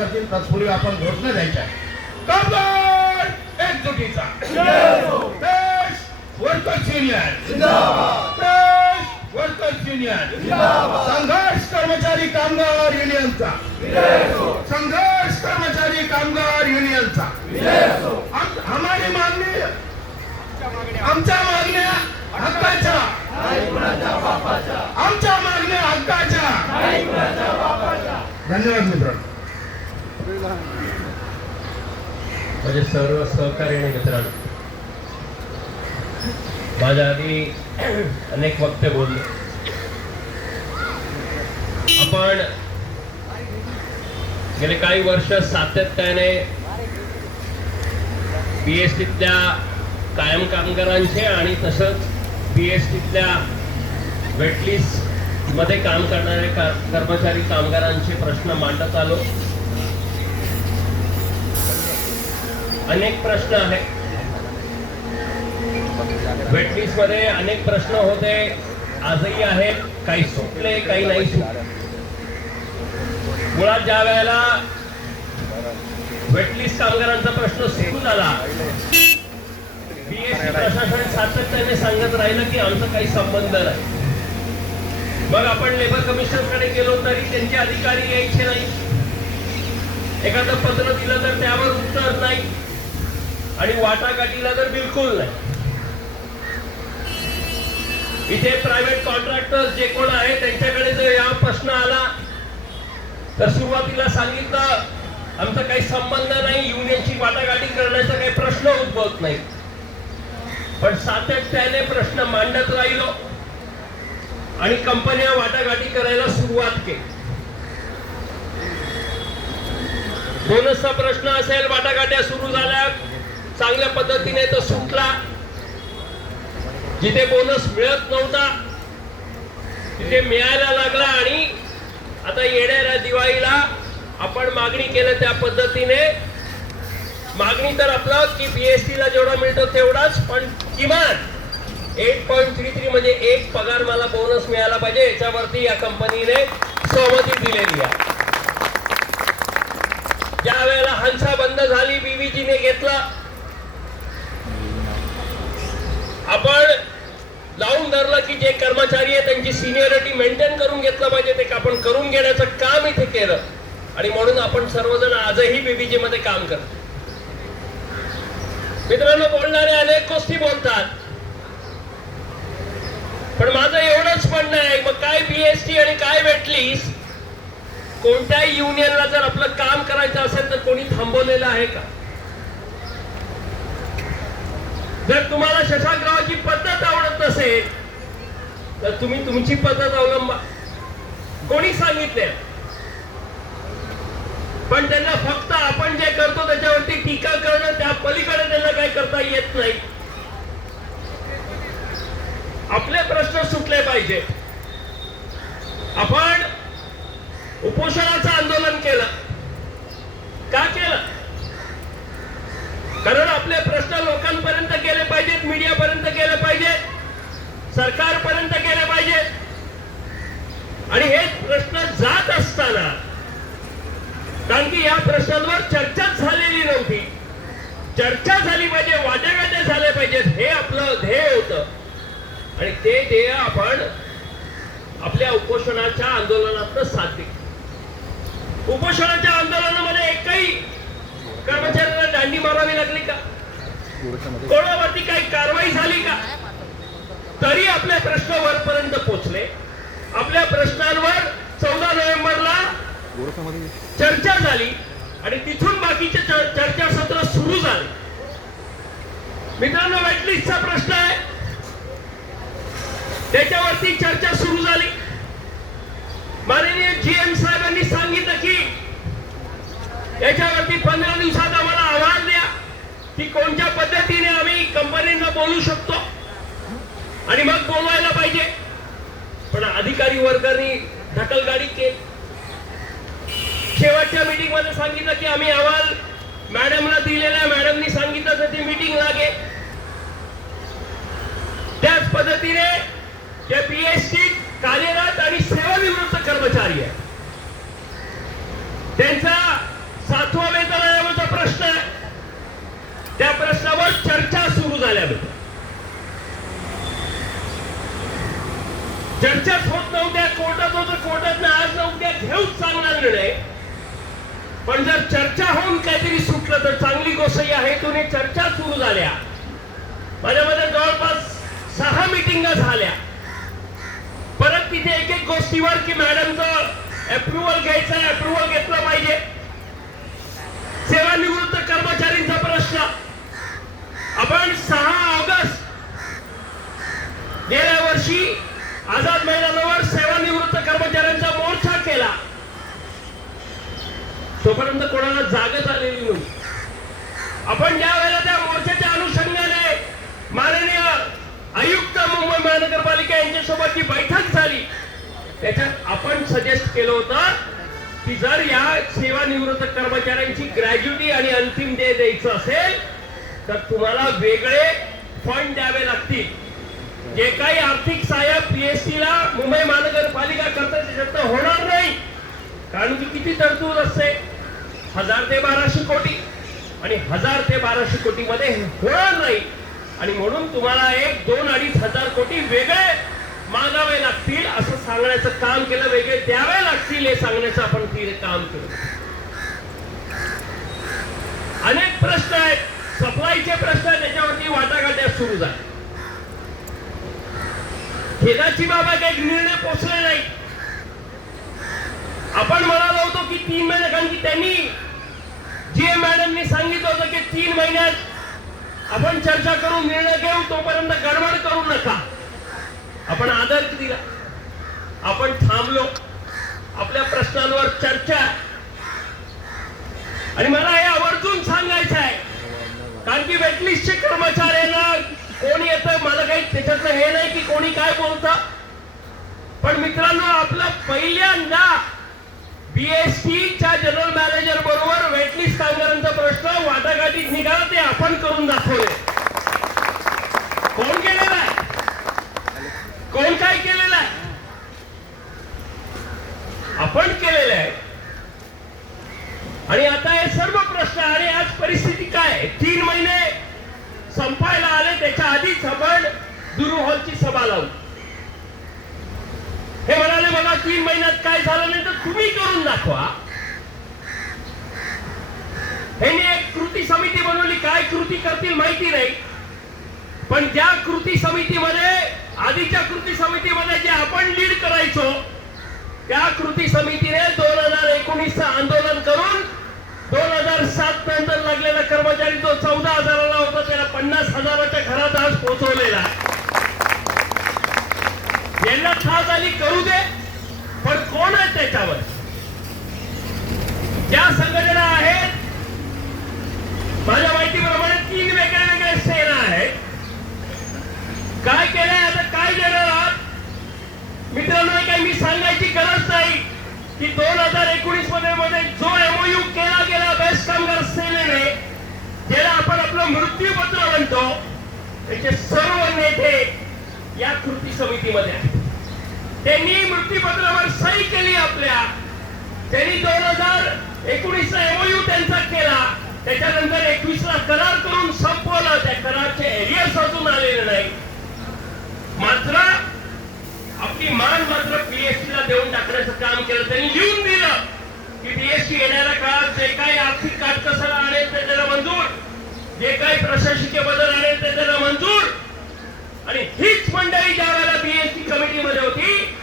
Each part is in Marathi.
करतील तत्पूर्वी आपण घोषणा द्यायच्या कामगार एकजुटीचा देश वर्कर्स युनियन देश वर्कर्स युनियन संघर्ष कर्मचारी कामगार युनियनचा संघर्ष कर्मचारी कामगार युनियनचा हमारी मागणी आमच्या मागण्या हक्काच्या आमच्या मागण्या हक्काच्या धन्यवाद मित्रांनो. माझे सर्व सहकारी आणि मित्रांनो, माझ्या आधी अनेक वक्ते बोलले. आपण गेले काही वर्ष सातत्याने पीएसटीतल्या कायम कामगारांचे आणि तसंच पीएसटीतल्या वेटलिस्ट मध्ये काम करणारे कर्मचारी कामगारांचे प्रश्न मांडत आलो. अनेक प्रश्न आहेत. वेटलिस्ट मध्ये अनेक प्रश्न होते, आजही आहेत. काही सुटले, काही नाही सुटले. मुळात ज्या वेळेला वेटलिस्ट कामगारांचा प्रश्न सुरू झाला, पीएसटी प्रशासन सातत्याने सांगत राहिलं की आमचा काही संबंध नाही. मग आपण लेबर कमिशनरकडे गेलो तरी त्यांचे अधिकारी यायचे नाही. एखादं पत्र दिलं तर त्यावर उत्तर नाही आणि वाटाघाटीला तर बिलकुल नाही. इथे प्रायव्हेट कॉन्ट्रॅक्टर्स जे कोण आहे त्यांच्याकडे जर या प्रश्न आला तर सुरुवातीला सांगितलं आमचा काही संबंध नाही, युनियनची वाटाघाटी करण्याचा काही प्रश्न उद्भवत नाही. पण सातत्याने प्रश्न मांडत राहिलो आणि कंपन्या वाटाघाटी करायला सुरुवात केली. बोनसचा प्रश्न असेल, वाटाघाट्या सुरू झाल्या, चांगल्या पद्धतीने तो सुटला. जिथे बोनस मिळत नव्हता तिथे मिळायला लागला आणि आता येणाऱ्या दिवाळीला आपण मागणी केलं त्या पद्धतीने. मागणी तर आपलं की बीएसटीला जेवढा मिळतो तेवढाच, पण किमान 8.33 म्हणजे एक पगार मला बोनस मिळाला पाहिजे, याच्यावरती या कंपनीने सहमती दिलेली आहे. ज्या वेळेला हंसा बंद झाली, बीव्हीजीने घेतला, आपण लावून धरलं की जे कर्मचारी आहे त्यांची सिनियरिटी मेंटेन करून घेतलं पाहिजे, ते आपण करून घेण्याचं काम इथे केलं आणि म्हणून आपण सर्वजण आजही बीव्हीजी मध्ये काम करतो. मित्रांनो, बोलणारे अनेक गोष्टी बोलतात, पण माझं एवढंच म्हणणं आहे, मग काय बीएसटी आणि काय वेटलिस्ट, कोणत्याही युनियनला जर आपलं काम करायचं असेल तर कोणी थांबवलेलं आहे का? जर तुम्हाला शशांकरावाची पद्धत आवडत नसेल तर तुम्ही तुमची पद्धत अवलंबा. कोणी सांगितले? पण त्यांना फक्त आपण जे करतो त्याच्यावरती टीका करणं, त्या पलीकडे त्यांना काही करता येत नाही. आपले प्रश्न सुटले पाहिजे. आपण उपोषणाचं आंदोलन केलं का केलं? कारण आपले प्रश्न लोकांपर्यंत गेले पाहिजेत, मीडियापर्यंत गेले पाहिजेत, सरकारपर्यंत गेले पाहिजेत. आणि हे प्रश्न जात असताना, कारण की या प्रश्नांवर चर्चाच झालेली नव्हती, चर्चा झाली पाहिजे, वाटाघाट्या झाल्या पाहिजेत, हे आपलं ध्येय होतं. आणि ते ध्येय आपण आपल्या उपोषणाच्या आंदोलनातनं साध्य. उपोषणाच्या आंदोलनामध्ये एकही कर्मचाऱ्यांना दांडी मारावी लागली का? कोणावरती काही कारवाई झाली का? तरी आपले प्रश्न वरपर्यंत पोहोचले. आपल्या प्रश्नांवर 14 नोव्हेंबरला चर्चा झाली आणि तिथून बाकीचे चर्चासत्र सुरू झाले. मित्रांनो, वेटलिस्टचा प्रश्न आहे, त्याच्यावरती चर्चा सुरू झाली. माननीय जीएम साहेबांनी सांगितलं की याच्यावरती 15 दिवसात आम्हाला अहवाल द्या की कोणत्या पद्धतीने आम्ही कंपनींना बोलू शकतो आणि मग बोलवायला पाहिजे. पण अधिकारी वर्गाने ढकलगाडी केली. शेवटच्या मीटिंग मध्ये सांगितलं की आम्ही अहवाल मॅडमला दिलेला, मॅडमनी सांगितलं तर ती मीटिंग लागे. त्याच पद्धतीने जे पीएसटी कार्यरत आणि सेवानिवृत्त कर्मचारी आहेत त्यांचा आल्याबद्दल. चर्चाच होत नव्हत्या, कोर्टात होतं, कोर्टात आज न उद्या घेऊच चांगला निर्णय. पण जर चर्चा होऊन काहीतरी सुटलं तर चांगली गोष्ट आहे. तुम्ही चर्चा सुरू झाल्या. माझ्यामध्ये जवळपास 6 मिटिंगा झाल्या. परत तिथे एक एक गोष्टीवर की मॅडमचं अप्रुव्हल घ्यायचं आहे, अप्रुव्हल घेतलं पाहिजे. सेवानिवृत्त कर्मचाऱ्यांचा प्रश्न. आपण 6 ऑगस्ट गेल्या वर्षी आझाद मैदानावर सेवानिवृत्त कर्मचाऱ्यांचा मोर्चा केला. तोपर्यंत कोणाला जागच आलेली नव्हती. आपण ज्या वेळेला त्या मोर्चाच्या अनुषंगाने माननीय आयुक्त मुंबई महानगरपालिका यांच्यासोबत जी बैठक झाली त्याच्यात आपण सजेस्ट केलं होतं की जर या सेवानिवृत्त कर्मचाऱ्यांची ग्रॅज्युटी आणि अंतिम डे द्यायचं असेल तर तुम्हाला वेगळे फंड द्यावे लागतील. जे काही आर्थिक सहाय्य पीएससी ला मुंबई महानगरपालिका करते त्याच्यात होणार नाही. कारण की किती तरतूद असते, 1000 ते 1200 कोटी आणि 1000 ते 1200 कोटी मध्ये होणार नाही. आणि म्हणून तुम्हाला 1, 2, 2,500 कोटी वेगळे मागावे लागतील असं सांगण्याचं काम केलं. वेगळे द्यावे लागतील हे सांगण्याचं आपण काम केलं. अनेक प्रश्न आहेत, सप्लायचे प्रश्न, त्याच्यावरती वाटाघाट्या सुरू झाल्या. खेदाची बाबा काही निर्णय पोहोचले नाही. आपण म्हणालो होतो की 3 महिने, कारण की त्यांनी जी मॅडमनी सांगितलं होतं की 3 महिन्यात आपण चर्चा करून निर्णय घेऊ, तोपर्यंत गडबड करू नका. आपण आदर दिला, आपण थांबलो, आपल्या प्रश्नांवर चर्चा. आणि मला हे आवर्जून सांगायचं आहे कारण की वेटलिस्टचे कर्मचाऱ्यांना कोणी येतं, मला काही त्याच्यातलं हे नाही की कोणी काय बोलतं. पण मित्रांनो, आपला पहिल्यांदा बीएसटीच्या जनरल मॅनेजर बरोबर वेटलिस्ट कामगारांचा प्रश्न वाटाघाटीत निघाला, ते आपण करून दाखवले. कोण केलेला आहे, कोण काय केलेलं आहे, आपण केलेलं आहे. आणि आता हे सर्व प्रश्न, आणि आज परिस्थिती काय, 3 महिने संपायला आले, त्याच्या आधीच आपण दुरू हॉलची सभा लावू. हे म्हणाले बघा 3 महिन्यात काय झालं नाही तर तुम्ही करून दाखवा. ह्यांनी एक कृती समिती बनवली, काय कृती करतील माहिती नाही. पण ज्या कृती समितीमध्ये, आधीच्या कृती समितीमध्ये जे आपण लीड करायचो, त्या कृती समितीने 2019 आंदोलन करून 2007 नंतर लागलेला कर्मचारी जो 14,000ला होता त्याला 50,000च्या घरात आज पोहोचवलेला. यांना खास आली करू दे, पण कोण आहे त्याच्यावर? ज्या संघटना आहेत, माझ्या माहितीप्रमाणे 3 वेगळे वेगळे सेना आहेत. काय केलंय, आता काय देणार आहात मित्रांनो? काही मी सांगायची गरज नाही की 2019 मध्ये जो एमओयू केला गेला बेस्ट कामगार सेनेने, ज्याला आपण आपलं मृत्यूपत्र म्हणतो, त्याचे सर्व नेते या कृती समितीमध्ये आहेत. त्यांनी मृत्यूपत्रावर सही केली आपल्या. त्यांनी 2019 एमओयू त्यांचा केला, त्याच्यानंतर 21 करार करून संपवलं. त्या करारचे एरियर्स अजून आलेले नाही. मात्र आपली मान मात्र पीएससीला देऊन टाकण्याचं काम केलं. त्यांनी लिहून दिलं की पीएससी येणाऱ्या काळात जे काही आर्थिक काटकसर आणेल ते त्याला मंजूर, जे काही प्रशासकीय बदल आणेल ते त्याला मंजूर. आणि हीच मंडळी ज्या वेळेला बीएसटी कमिटीमध्ये होती,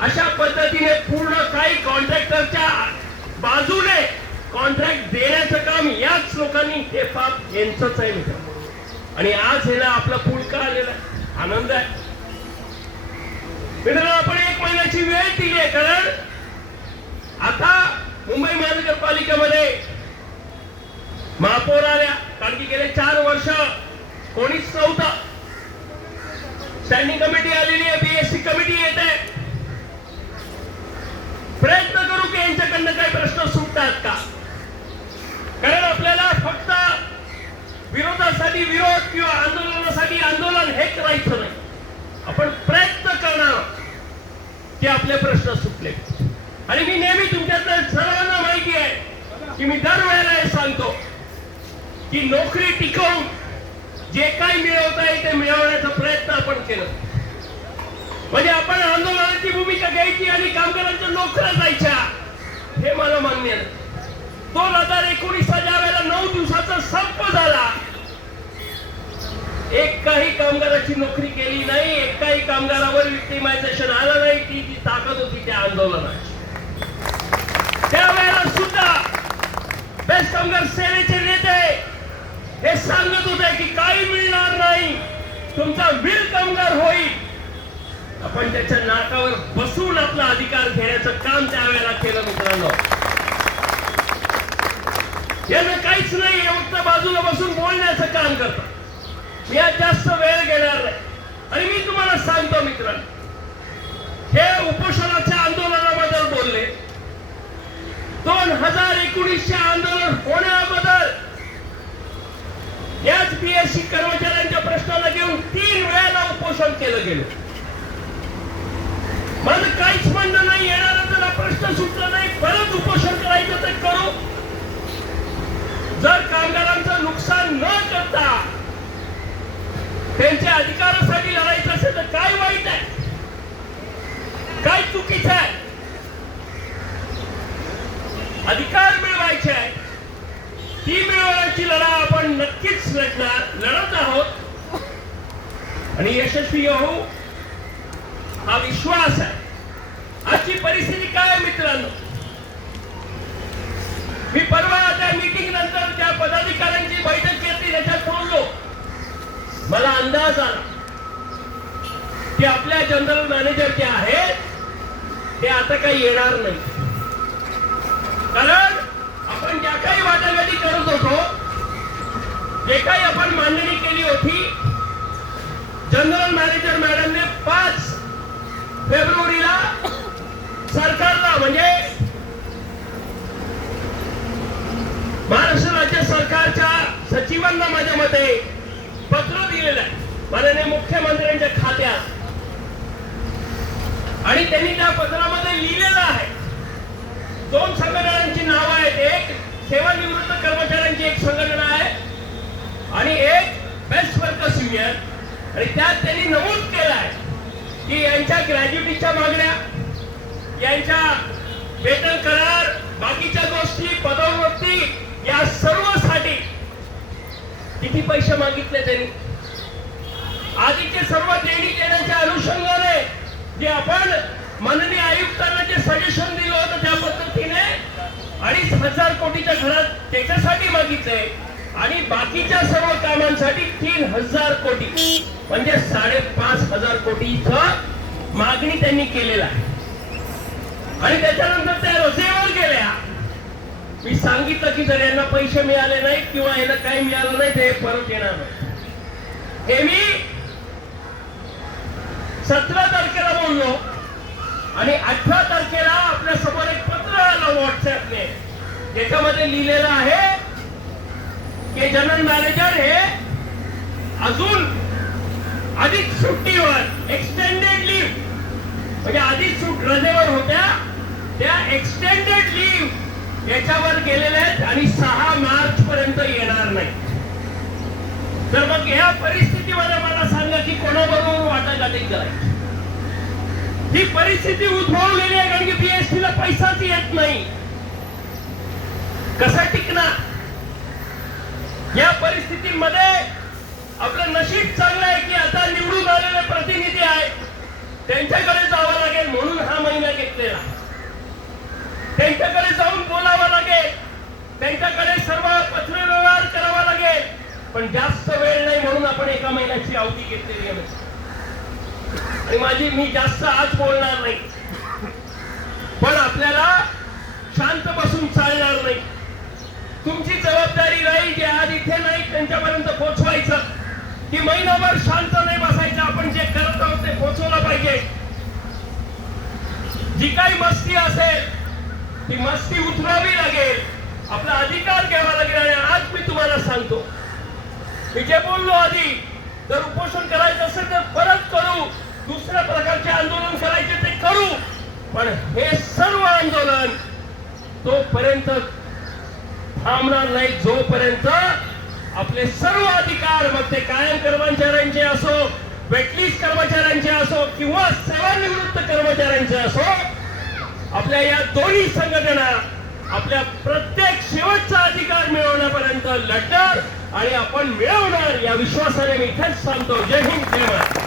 अशा पद्धतीने पूर्ण काही कॉन्ट्रॅक्टरच्या बाजूने कॉन्ट्रॅक्ट देण्याचं काम याच लोकांनी, हे पाप यांचंच आहे मित्र. आणि आज ह्याला आपला पुळका आलेला आहे, आनंद आहे मित्रांनो. आपण 1 महिन्याची वेळ दिली आहे, कारण आता मुंबई महानगरपालिकेमध्ये महापौर आल्या, कारण की गेले 4 वर्ष कोणीच नव्हतं. स्टँडिंग कमिटी आलेली आहे, बीएससी कमिटी येते. प्रयत्न करू की यांच्याकडनं काही प्रश्न सुटतात का, कारण आपल्याला फक्त विरोधासाठी विरोध किंवा आंदोलनासाठी आंदोलन हे करायचं नाही. आपण प्रयत्न करणार की आपले प्रश्न सुटले. आणि मी नेहमी तुमच्यातल्या सर्वांना माहिती आहे की मी दरवेळेला हे सांगतो की नोकरी टिकवून जे काही मिळवता येईल ते मिळवण्याचा प्रयत्न आपण केला. म्हणजे आपण आंदोलनाची भूमिका घ्यायची आणि कामगारांच्या नोकऱ्या जायच्या, हे मला मान्य नाही. 2019 ज्या वेळेला 9 दिवसाचा संप झाला, एक काही कामगाराची नोकरी गेली नाही, एक काही कामगारावर विक्टिमायझेशन आलं नाही. ती जी ताकद होती त्या आंदोलनाची. त्यावेळेला सुद्धा बेस्ट कामगार सेनेचे नेते हे सांगत होते की काही मिळणार नाही, तुमचा वीर कामगार होईल. आपण त्याच्या नाकावर बसून आपला अधिकार घेण्याचं काम त्यावेळेला केलं. मित्रांनो, यानं काहीच नाही, फक्त बाजूला बसून बोलण्याचं काम करतात. मी आज जास्त वेळ घेणार नाही आणि मी तुम्हाला सांगतो मित्रांनो, हे उपोषणाच्या आंदोलनाबद्दल बोलले. 2019 आंदोलन होण्याबद्दल याच पीएससी कर्मचाऱ्यांच्या प्रश्नाला घेऊन 3 वेळेला उपोषण केलं गेलं. माझं काहीच म्हणणं नाही, येणारा जर प्रश्न सुटला नाही, परत उपोषण करायचं तर करू. जर कामगारांचं नुकसान न करता त्यांच्या अधिकारासाठी लढायचं असेल तर काय वाईट आहे, काय चुकीचं आहे? अधिकार मिळवायचे आहे, ती मिळवण्याची लढा आपण नक्कीच लढत आहोत आणि यशस्वी होऊ हा विश्वास आहे. आजची परिस्थिती काय आहे मित्रांनो? मी परवा त्या मीटिंग नंतर त्या पदाधिकाऱ्यांची बैठक घेतली, त्याच्यात बोललो. मला अंदाज आला की आपल्या जनरल मॅनेजर जे आहेत ते आता काही येणार नाही. कारण आपण ज्या काही वाटाघाटी करत होतो, जे काही आपण मांडणी केली होती, जनरल मॅनेजर मॅडमने 5 फेब्रुवारीला सरकारला म्हणजे महाराष्ट्र राज्य सरकारच्या सचिवांना माझ्या मते पत्र दिलेलं आहे माननीय मुख्यमंत्र्यांच्या खात्यात. आणि त्यांनी त्या पत्रामध्ये लिहिलेलं आहे, 2 संघटनांची नावं आहेत. एक सेवानिवृत्त कर्मचाऱ्यांची एक संघटना आहे आणि एक बेस्ट वर्कर्स युनियन. आणि त्यात त्यांनी नमूद केलं आहे की यांच्या ग्रॅज्युटीच्या मागण्या, यांच्या वेतन करार, बाकीच्या गोष्टी, पदोन्नती या सर्वसाठी किती पैसे मागितले त्यांनी. आधीचे सर्व देणी देण्याच्या अनुषंगाने जे आपण माननीय आयुक्तांना जे सजेशन दिलं होतं त्या पद्धतीने 2,500 कोटीच्या घरात त्याच्यासाठी मागितले आणि बाकीच्या सर्व कामांसाठी 3,000 कोटी म्हणजे 5,500 कोटीचं मागणी त्यांनी केलेला आहे. आणि त्याच्यानंतर त्या रजेवर गेल्या. मी सांगितलं की जर यांना पैसे मिळाले नाही किंवा यांना काही मिळालं नाही ते परत येणार नाही. हे मी 17 तारखेला बोललो आणि 18 तारखेला आपल्या समोर एक पत्र आलं व्हॉट्सअपने, ज्याच्यामध्ये लिहिलेलं आहे की जनरल मॅनेजर हे अजून अधिक सुट्टीवर, एक्सटेंडेड लीव्ह म्हणजे आधीच रजेवर होत्या त्या एक्सटेंडेड लीव्ह याच्यावर गेलेले आहेत आणि 6 मार्च पर्यंत येणार नाही. तर मग या परिस्थितीमध्ये मला सांगा की कोणाबरोबर वाटाघाटी करायची? ही परिस्थिती उद्भवलेली आहे कारण की पीएससीला पैसाच येत नाही. कसा टिकणार? या परिस्थितीमध्ये आपलं नशीब चांगलं आहे की आता निवडून आलेले प्रतिनिधी आहेत, त्यांच्याकडे जावं लागेल म्हणून हा महिना घेतलेला. त्यांच्याकडे जाऊन बोलावं लागेल, त्यांच्याकडे सर्व पत्रव्यवहार करावा लागेल, पण जास्त वेळ नाही म्हणून आपण 1 महिन्याची अवधी घेतलेली आहे. आणि मी जास्त आज बोलणार नाही, पण आपल्याला शांत बसून चालणार नाही. तुमची जबाबदारी राहील जे आज इथे नाही त्यांच्यापर्यंत पोहोचवायचं, की महिनाभर शांत नाही बसायचं. आपण जे करत आहोत ते पोहोचवलं पाहिजे. जी काही मस्ती असेल ती मस्ती उतरावी लागेल, आपला अधिकार घ्यावा लागेल. आणि आज मी तुम्हाला सांगतो, मी जे बोललो आधी, जर उपोषण करायचं असेल तर परत करू, दुसऱ्या प्रकारचे आंदोलन करायचे ते करू, पण हे सर्व आंदोलन तोपर्यंत थांबणार नाही जोपर्यंत आपले सर्व अधिकार, मग ते कायम कर्मचाऱ्यांचे असो, वेटलिस्ट कर्मचाऱ्यांचे असो किंवा सेवानिवृत्त कर्मचाऱ्यांचे असो, आपल्या या दोन्ही संघटना आपल्या प्रत्येक शेवटचा अधिकार मिळवण्यापर्यंत लढणार आणि आपण मिळवणार या विश्वासाने मी इथेच थांबतो. जय हिंद, जय महाराष्ट्र.